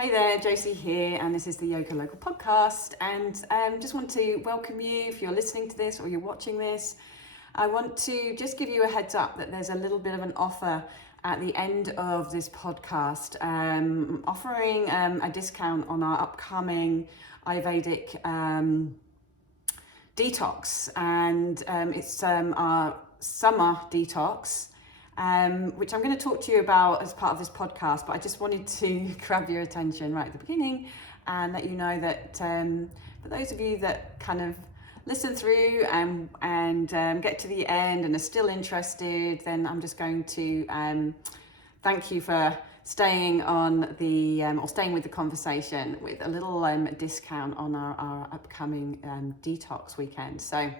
Hey there, Josie here, and this is the YogaLocal podcast. And just want to welcome you if you're listening to this or you're watching this. I want to just give you a heads up that there's a little bit of an offer at the end of this podcast, offering a discount on our upcoming Ayurvedic detox, and it's our summer detox. Which I'm going to talk to you about as part of this podcast, but I just wanted to grab your attention right at the beginning and let you know that for those of you that kind of listen through and get to the end and are still interested, then I'm just going to thank you for staying on the or staying with the conversation with a little discount on our upcoming detox weekend. So.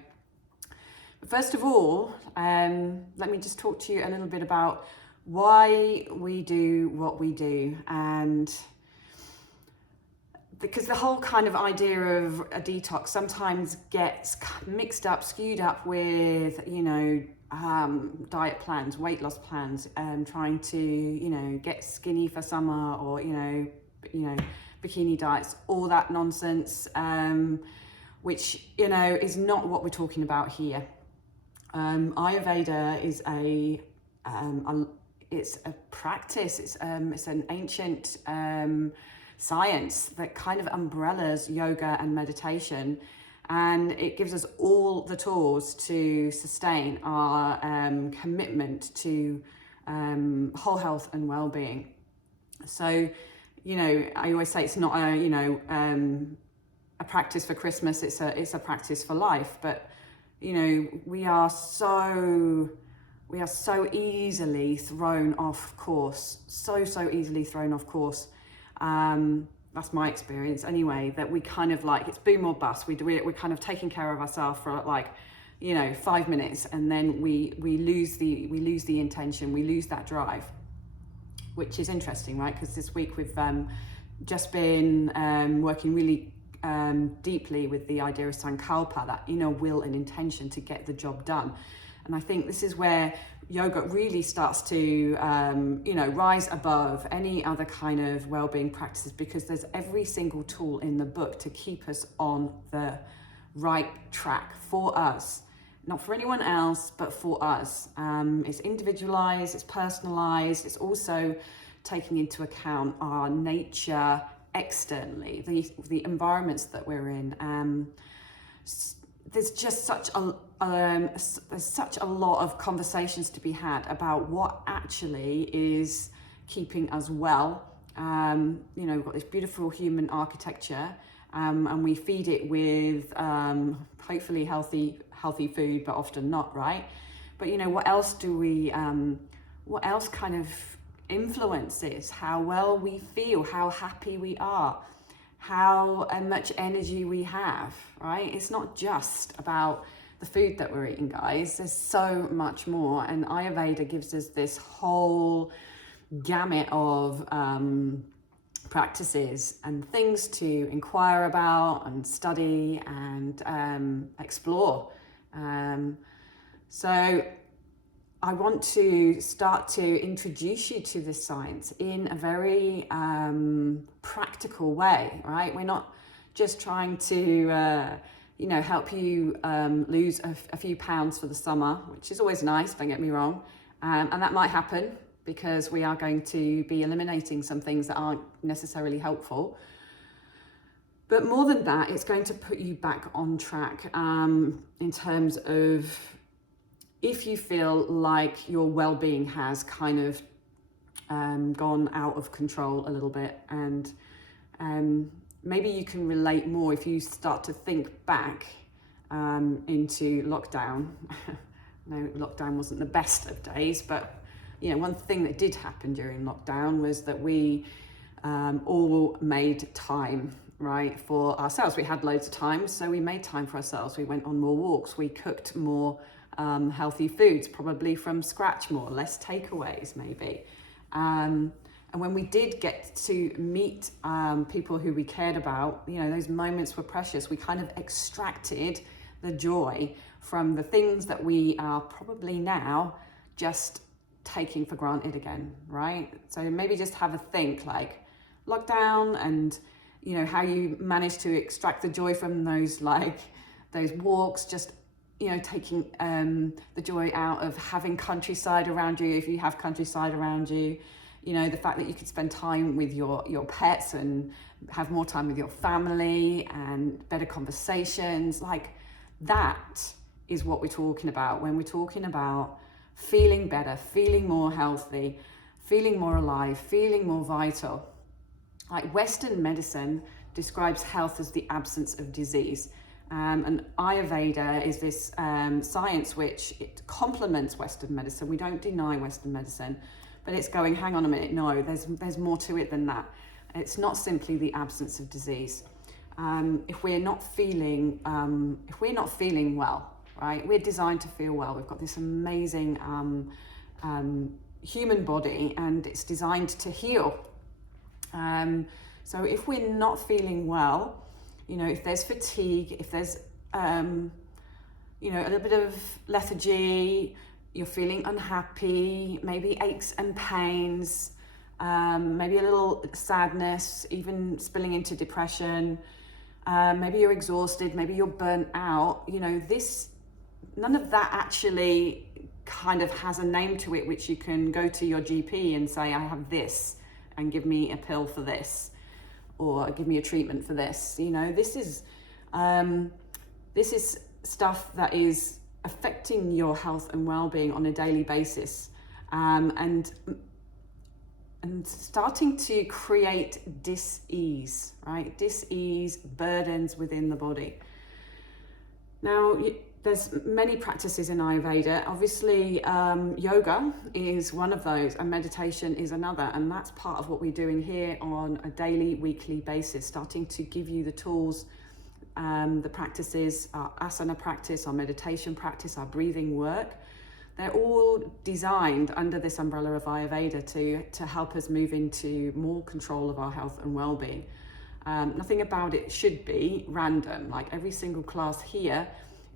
First of all, let me just talk to you a little bit about why we do what we do, and because the whole kind of idea of a detox sometimes gets mixed up, skewed up with, diet plans, weight loss plans, trying to, get skinny for summer or, bikini diets, all that nonsense, which, is not what we're talking about here. Ayurveda is it's a practice. It's an ancient science that kind of umbrellas yoga and meditation, and it gives us all the tools to sustain our commitment to whole health and well-being. So, I always say it's not a practice for Christmas. It's a practice for life, but we are so easily thrown off course, so easily thrown off course. That's my experience anyway, that we kind of like, it's boom or bust. We're kind of taking care of ourselves for 5 minutes, and then we lose the intention, we lose that drive, which is interesting, right? Because this week we've just been working really deeply with the idea of sankalpa, that inner will and intention to get the job done. And I think this is where yoga really starts to rise above any other kind of well-being practices, because there's every single tool in the book to keep us on the right track for us, not for anyone else, but for us. It's individualized, it's personalized, it's also taking into account our nature externally, the environments that we're in. There's just such a lot of conversations to be had about what actually is keeping us well. We've got this beautiful human architecture, and we feed it with hopefully healthy food, but often not, right? But what else what else kind of influences how well we feel, how happy we are, how much energy we have, right? It's not just about the food that we're eating, guys. There's so much more, and Ayurveda gives us this whole gamut of practices and things to inquire about and study and explore. So I want to start to introduce you to this science in a very practical way, right? We're not just trying to, help you lose a few pounds for the summer, which is always nice, don't get me wrong. And that might happen because we are going to be eliminating some things that aren't necessarily helpful. But more than that, it's going to put you back on track in terms of, if you feel like your well-being has kind of gone out of control a little bit, and maybe you can relate more if you start to think back into lockdown. No, lockdown wasn't the best of days, but one thing that did happen during lockdown was that we all made time, right, for ourselves. We had loads of time, so we made time for ourselves. We went on more walks, we cooked more healthy foods, probably from scratch more, less takeaways maybe. And when we did get to meet people who we cared about, those moments were precious. We kind of extracted the joy from the things that we are probably now just taking for granted again, right? So maybe just have a think, like, lockdown, and you know how you managed to extract the joy from those walks, just you know taking the joy out of having countryside around you, if you have countryside around you. You know, the fact that you could spend time with your pets and have more time with your family and better conversations, like that is what we're talking about when we're talking about feeling better, feeling more healthy, feeling more alive, feeling more vital. Like Western medicine describes health as the absence of disease. And Ayurveda is this science which it complements Western medicine. We don't deny Western medicine, but it's going, hang on a minute, no, there's more to it than that. It's not simply the absence of disease. If we're not feeling well, right? We're designed to feel well. We've got this amazing human body, and it's designed to heal. So if we're not feeling well, you know, if there's fatigue, if there's you know, a little bit of lethargy, you're feeling unhappy, maybe aches and pains, maybe a little sadness, even spilling into depression, maybe you're exhausted, maybe you're burnt out, you know, none of that actually kind of has a name to it, which you can go to your GP and say, I have this, and give me a pill for this, or give me a treatment for this. You know, this is stuff that is affecting your health and well-being on a daily basis, and starting to create dis-ease, right? Dis-ease, burdens within the body. Now, there's many practices in Ayurveda. Obviously, yoga is one of those, and meditation is another, and that's part of what we're doing here on a daily, weekly basis, starting to give you the tools, the practices, our asana practice, our meditation practice, our breathing work. They're all designed under this umbrella of Ayurveda to help us move into more control of our health and well-being. Nothing about it should be random. Like every single class here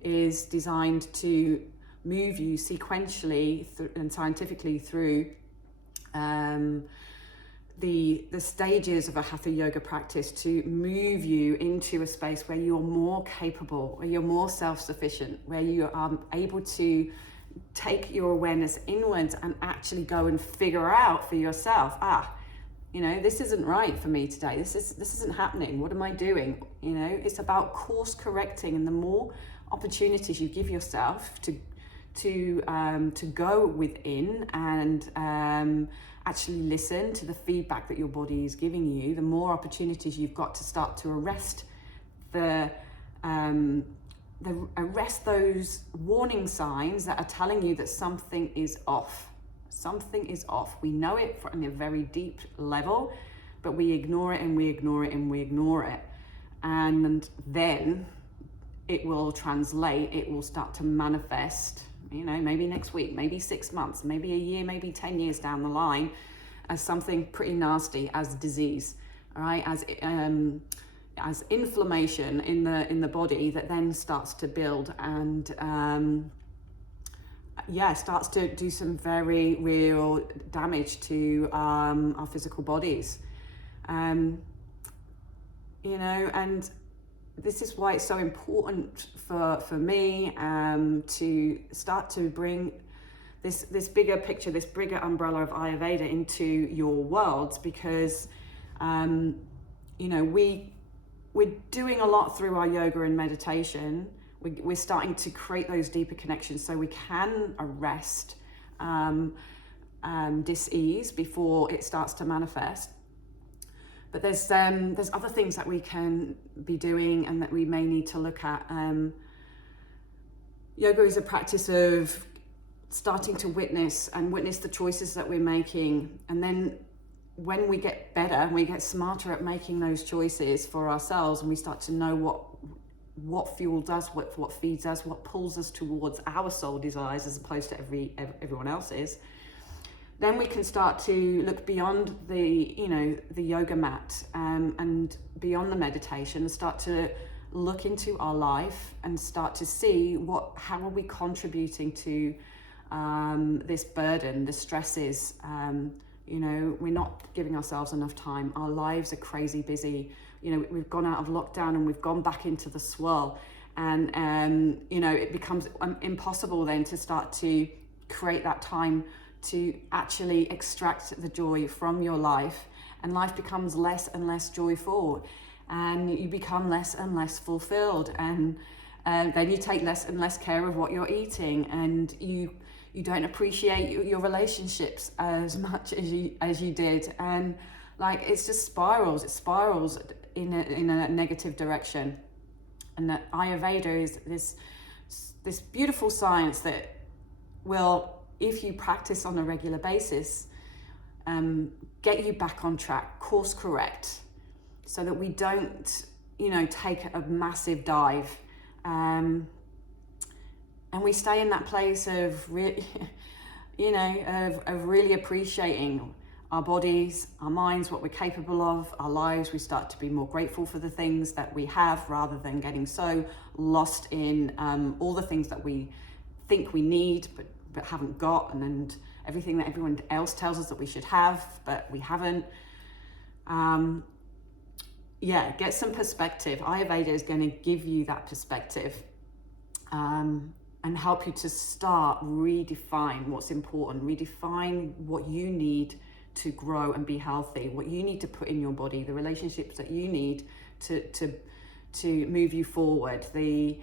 is designed to move you sequentially and scientifically through the stages of a hatha yoga practice, to move you into a space where you're more capable, where you're more self-sufficient, where you are able to take your awareness inwards and actually go and figure out for yourself, you know, this isn't right for me today. This isn't happening. What am I doing? You know, it's about course correcting, and the more opportunities you give yourself to go within and actually listen to the feedback that your body is giving you, the more opportunities you've got to start to arrest those warning signs that are telling you that something is off. Something is off. We know it from a very deep level, but we ignore it and we ignore it and we ignore it. And then it will translate, it will start to manifest, you know, maybe next week, maybe 6 months, maybe a year, maybe 10 years down the line, as something pretty nasty, as disease, all right, as inflammation in the body that then starts to build and starts to do some very real damage to our physical bodies. You know, and this is why it's so important for me to start to bring this bigger picture, this bigger umbrella of Ayurveda into your worlds, because you know, we're doing a lot through our yoga and meditation. We're starting to create those deeper connections so we can arrest dis-ease before it starts to manifest. But there's other things that we can be doing and that we may need to look at. Yoga is a practice of starting to witness the choices that we're making, and then when we get better, we get smarter at making those choices for ourselves, and we start to know what fuels us, what feeds us, what pulls us towards our soul desires as opposed to everyone else's. Then we can start to look beyond the yoga mat and beyond the meditation, and start to look into our life and start to see how are we contributing to this burden, the stresses You know, we're not giving ourselves enough time. Our lives are crazy busy. You know, we've gone out of lockdown and we've gone back into the swirl. And, you know, it becomes impossible then to start to create that time to actually extract the joy from your life. And life becomes less and less joyful. And you become less and less fulfilled. And then you take less and less care of what you're eating. And you don't appreciate your relationships as much as you did, and like it spirals in a negative direction. And that Ayurveda is this beautiful science that will, if you practice on a regular basis, get you back on track, course correct, so that we don't, you know, take a massive dive. And we stay in that place of, you know, of really appreciating our bodies, our minds, what we're capable of, our lives. We start to be more grateful for the things that we have, rather than getting so lost in all the things that we think we need but haven't got, and everything that everyone else tells us that we should have but we haven't. Get some perspective. Ayurveda is going to give you that perspective. And help you to start redefine what's important, redefine what you need to grow and be healthy, what you need to put in your body, the relationships that you need to move you forward, the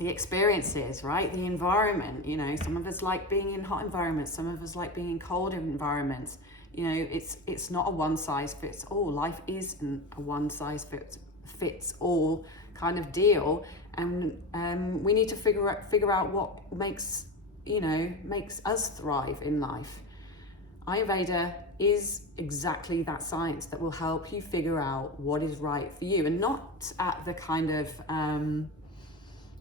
experiences, right? The environment, you know, some of us like being in hot environments, some of us like being in cold environments. You know, it's not a one size fits all. Life isn't a one size fits all kind of deal. And we need to figure out what makes us thrive in life. Ayurveda is exactly that science that will help you figure out what is right for you, and not at the kind of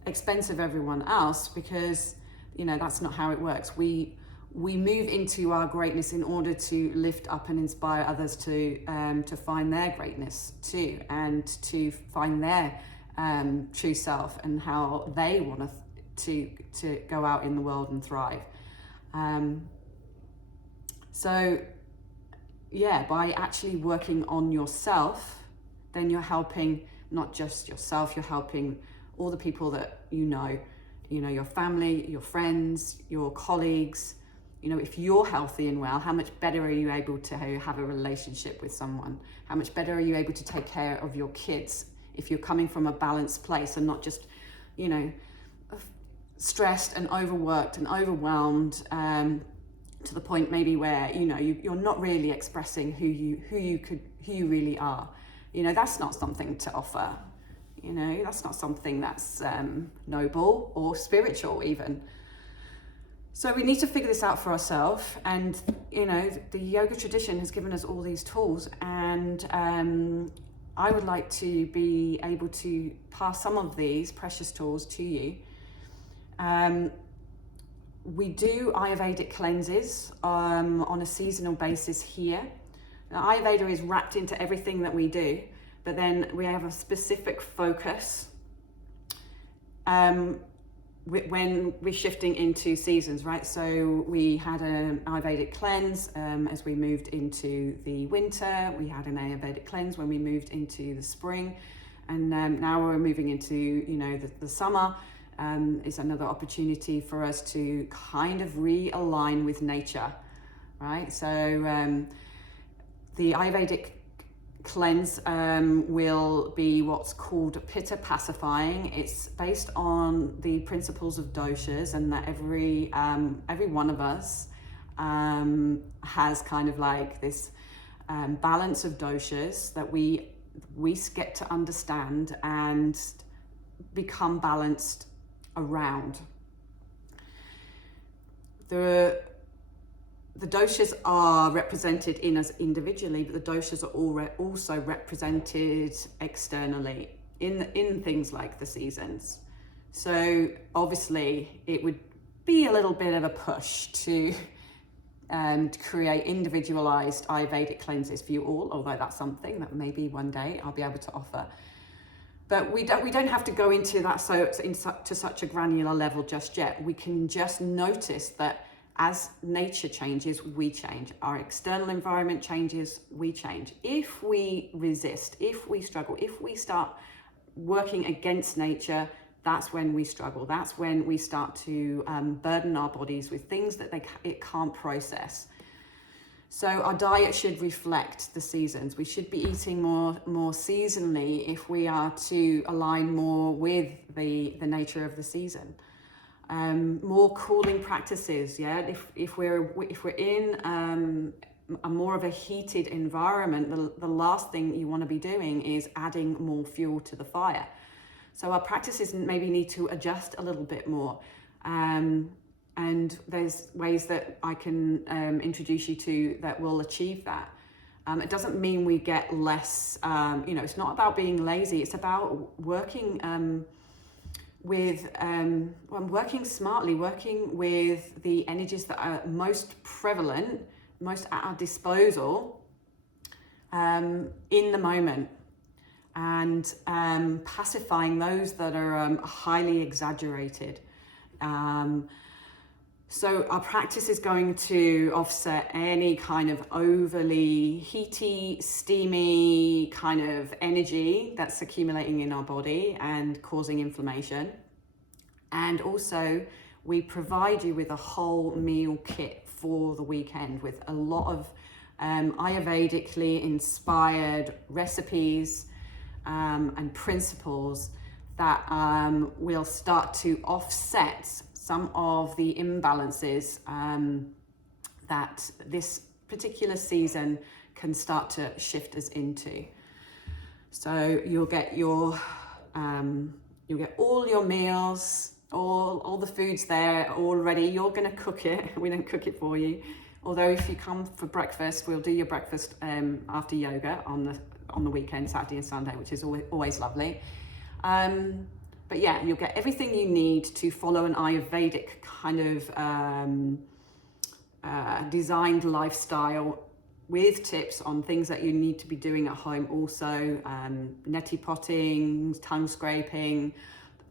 expense of everyone else, because, you know, that's not how it works. We move into our greatness in order to lift up and inspire others to find their greatness too, and to find their true self and how they want to go out in the world and thrive. By actually working on yourself, then you're helping not just yourself, you're helping all the people that you know, your family, your friends, your colleagues. You know, if you're healthy and well, how much better are you able to have a relationship with someone? How much better are you able to take care of your kids if you're coming from a balanced place and not just, you know, stressed and overworked and overwhelmed to the point maybe where, you know, you're not really expressing who you really are. You know, that's not something to offer. You know, that's not something that's noble or spiritual even. So we need to figure this out for ourselves. And, you know, the yoga tradition has given us all these tools, and I would like to be able to pass some of these precious tools to you. We do Ayurvedic cleanses on a seasonal basis here. Now, Ayurveda is wrapped into everything that we do, but then we have a specific focus when we're shifting into seasons, right? So we had an Ayurvedic cleanse as we moved into the winter. We had an Ayurvedic cleanse when we moved into the spring, and now we're moving into, you know, the summer. Is another opportunity for us to kind of realign with nature, right? So the Ayurvedic cleanse will be what's called pitta pacifying. It's based on the principles of doshas, and that every one of us has kind of like this balance of doshas that we get to understand and become balanced around. The doshas are represented in us individually, but the doshas are also represented externally in things like the seasons. So obviously it would be a little bit of a push to create individualized Ayurvedic cleanses for you all, although that's something that maybe one day I'll be able to offer. But we don't have to go into that to such a granular level just yet. We can just notice that As nature changes, we change. Our external environment changes, we change. If we resist, if we struggle, if we start working against nature, that's when we struggle. That's when we start to burden our bodies with things that it can't process. So our diet should reflect the seasons. We should be eating more seasonally if we are to align more with the nature of the season. More cooling practices, yeah. If we're in a more of a heated environment, the last thing you want to be doing is adding more fuel to the fire. So our practices maybe need to adjust a little bit more. And there's ways that I can introduce you to that will achieve that. It doesn't mean we get less, it's not about being lazy. It's about working working smartly, working with the energies that are most prevalent, most at our disposal in the moment, and pacifying those that are highly exaggerated. So our practice is going to offset any kind of overly heaty, steamy kind of energy that's accumulating in our body and causing inflammation. And also we provide you with a whole meal kit for the weekend with a lot of Ayurvedically inspired recipes and principles that will start to offset some of the imbalances that this particular season can start to shift us into. So you'll get all your meals, all the food's there already. You're going to cook it. We don't cook it for you. Although if you come for breakfast, we'll do your breakfast after yoga on the weekend, Saturday and Sunday, which is always lovely. But yeah, you'll get everything you need to follow an Ayurvedic kind of designed lifestyle with tips on things that you need to be doing at home also, neti potting, tongue scraping,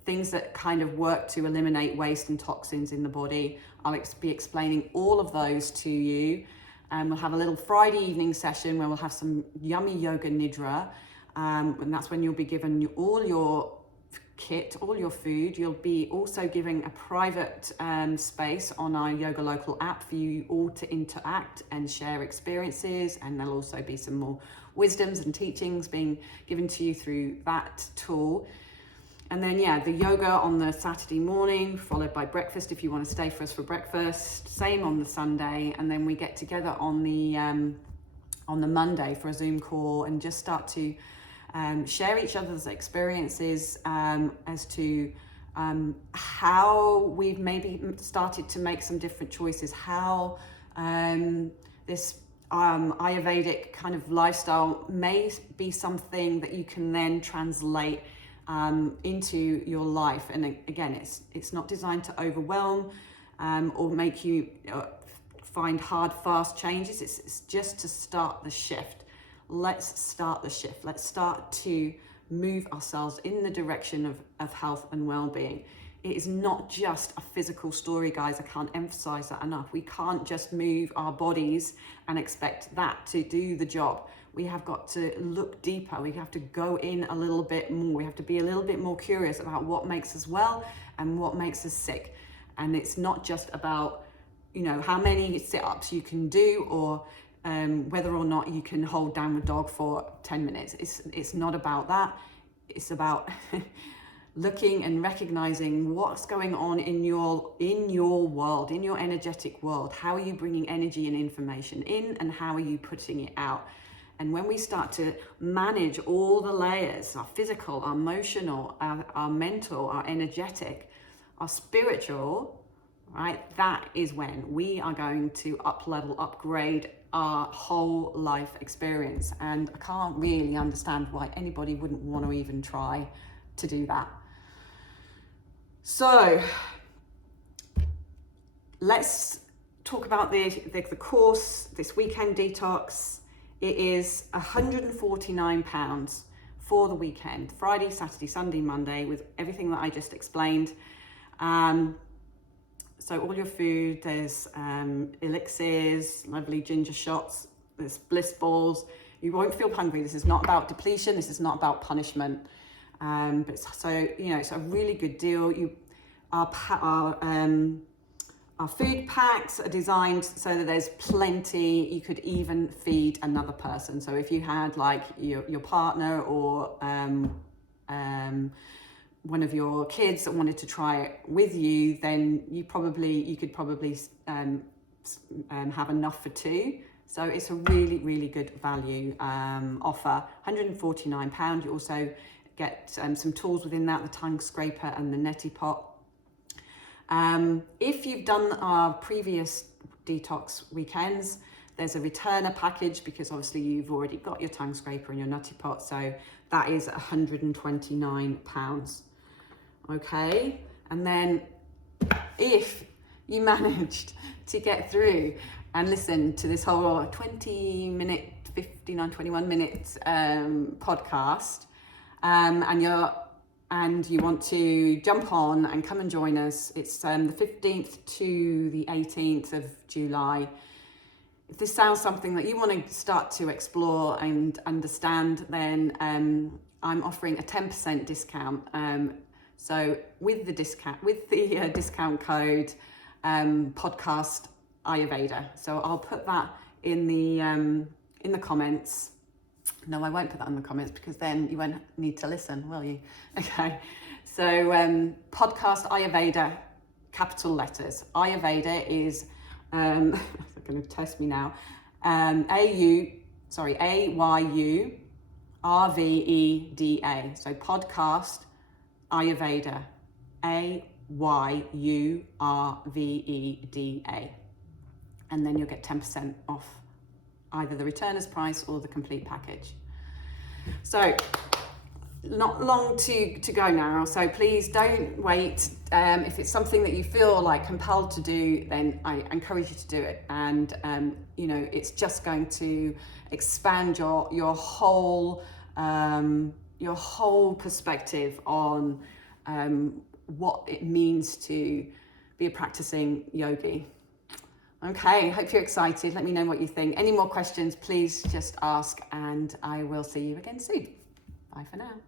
things that kind of work to eliminate waste and toxins in the body. I'll be explaining all of those to you. We'll have a little Friday evening session where we'll have some yummy yoga nidra, and that's when you'll be given all your kit, all your food. You'll be also giving a private space on our YogaLocal app for you all to interact and share experiences, and there'll also be some more wisdoms and teachings being given to you through that tool. And then the yoga on the Saturday morning, followed by breakfast if you want to stay for us for breakfast. Same on the Sunday, and then we get together on the Monday for a Zoom call and just start to share each other's experiences as to how we've maybe started to make some different choices, how this Ayurvedic kind of lifestyle may be something that you can then translate into your life. And again, it's not designed to overwhelm or make you find hard, fast changes. It's just to start the shift. Let's start the shift. Let's start to move ourselves in the direction of health and well-being. It is not just a physical story, guys. I can't emphasize that enough. We can't just move our bodies and expect that to do the job. We have got to look deeper. We have to go in a little bit more. We have to be a little bit more curious about what makes us well and what makes us sick. And it's not just about, how many sit-ups you can do or whether or not you can hold downward dog for 10 minutes. It's not about that. It's about looking and recognizing what's going on in your world, in your energetic world. How are you bringing energy and information in, and how are you putting it out? And when we start to manage all the layers, our physical, our emotional, our mental, our energetic, our spiritual, right? That is when we are going to upgrade our whole life experience. And I can't really understand why anybody wouldn't want to even try to do that. So let's talk about the course, this weekend detox. It is £149 for the weekend, Friday, Saturday, Sunday, Monday, with everything that I just explained. So all your food, there's elixirs, lovely ginger shots, there's bliss balls. You won't feel hungry. This is not about depletion. This is not about punishment. But so, you know, it's a really good deal. Our food packs are designed so that there's plenty. You could even feed another person. So if you had like your partner or one of your kids that wanted to try it with you, then you could probably have enough for two. So it's a really, really good value offer. £149. You also get some tools within that, the tongue scraper and the neti pot. If you've done our previous detox weekends, there's a returner package, because obviously you've already got your tongue scraper and your neti pot, so that is £129. Okay, and then if you managed to get through and listen to this whole 21 minute podcast, and you want to jump on and come and join us, it's the 15th to the 18th of July. If this sounds something that you want to start to explore and understand, then I'm offering a 10% discount. So with the discount code podcast Ayurveda. So I'll put that in the comments. No, I won't put that in the comments, because then you won't need to listen, will you? Okay. So podcast Ayurveda, capital letters. Ayurveda is they're going to test me now. AYURVEDA. So podcast Ayurveda. AYURVEDA. And then you'll get 10% off either the returner's price or the complete package. So not long to go now, so please don't wait. If it's something that you feel like compelled to do, then I encourage you to do it. And you know, it's just going to expand your whole perspective on what it means to be a practicing yogi. Okay, hope you're excited. Let me know what you think. Any more questions, please just ask, and I will see you again soon. Bye for now.